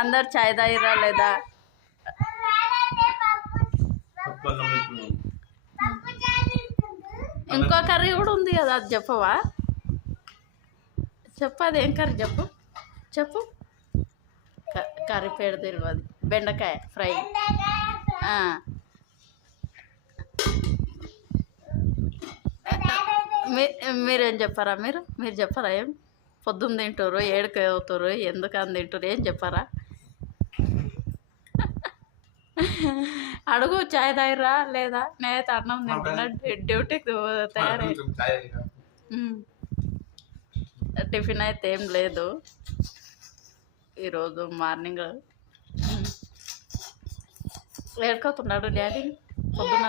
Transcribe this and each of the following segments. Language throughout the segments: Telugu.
అందరు చాయ్ తాగిరా లేదా? ఇంకో కర్రీ కూడా ఉంది కదా, అది చెప్పవా? చెప్పు, అది ఏం కర్రీ చెప్పు చెప్పు. కర్రీ పేరు తెలియదు. బెండకాయ ఫ్రై. మీరేం చెప్పారా? మీరు చెప్పారా? ఏం పొద్దున్న తింటారు, ఏడుకు అవుతారు, ఎందుకని తింటారు, ఏం చెప్పారా? అడుగు, చాయ్ తాగిరా లేదా? నేనైతే అన్నం తింటున్నా, డ్యూటీకి తయారై. టిఫిన్ అయితే ఏం లేదు ఈరోజు మార్నింగ్. ఏడుకోతున్నాడు డాడీ పొద్దున్న.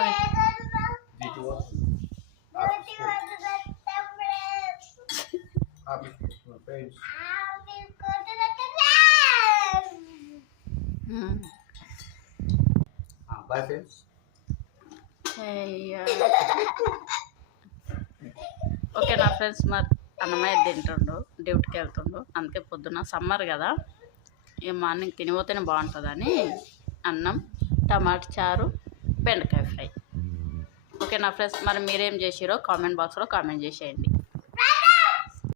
ఓకే నా ఫ్రెండ్స్, మరి అన్నమయ్య తింటుండు, డ్యూటీకి వెళ్తుండు. అందుకే పొద్దున్న సమ్మర్ కదా, ఇక మార్నింగ్ తినిపోతేనే బాగుంటుందని అన్నం, టమాటా చారు, బెండకాయ ఫ్రై. ఓకే నా ఫ్రెండ్స్, మరి మీరేం చేసిరో కామెంట్ బాక్స్లో కామెంట్ చేసేయండి.